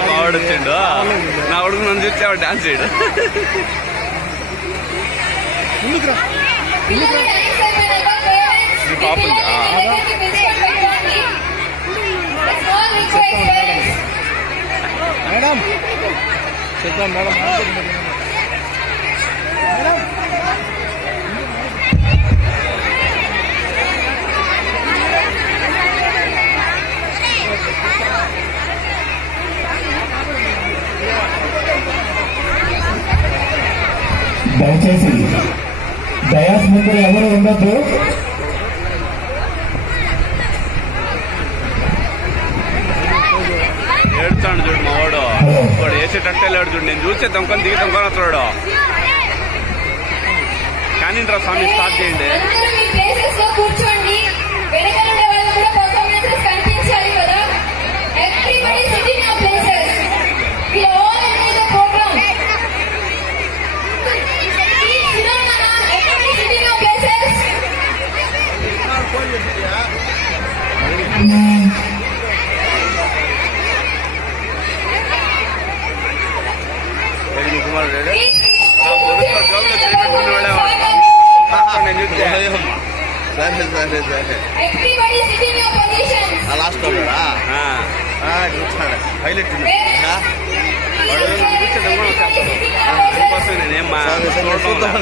మావాడు వచ్చిండు నా అడుగు నన్ను చూస్తే వాడు డాన్స్ చేయడు పాపం మేడం చెప్తాం మేడం దయచేసి డయాస్ ముందు ఎవరు ఉండద్దు. ఏడుతాడు చూడు మా వాడు వాడు వేసేటట్టే లేడు చూడు నేను చూస్తే దొంగని దిగి దొంగని వస్తాడు కానీ రా స్వామి స్టార్ట్ చేయండి కూర్చోండి కనిపించాలి కదా everybody sit in your places we all enjoy the program everybody sit in your places Kumar Reddy నేను చూస్తే సరే సరే సరే everybody sit in your positions last చూస్తాడు హైలైట్ చూస్తే దొంగ వచ్చేస్తాడు అందుకోసం నేనేం చూద్దాం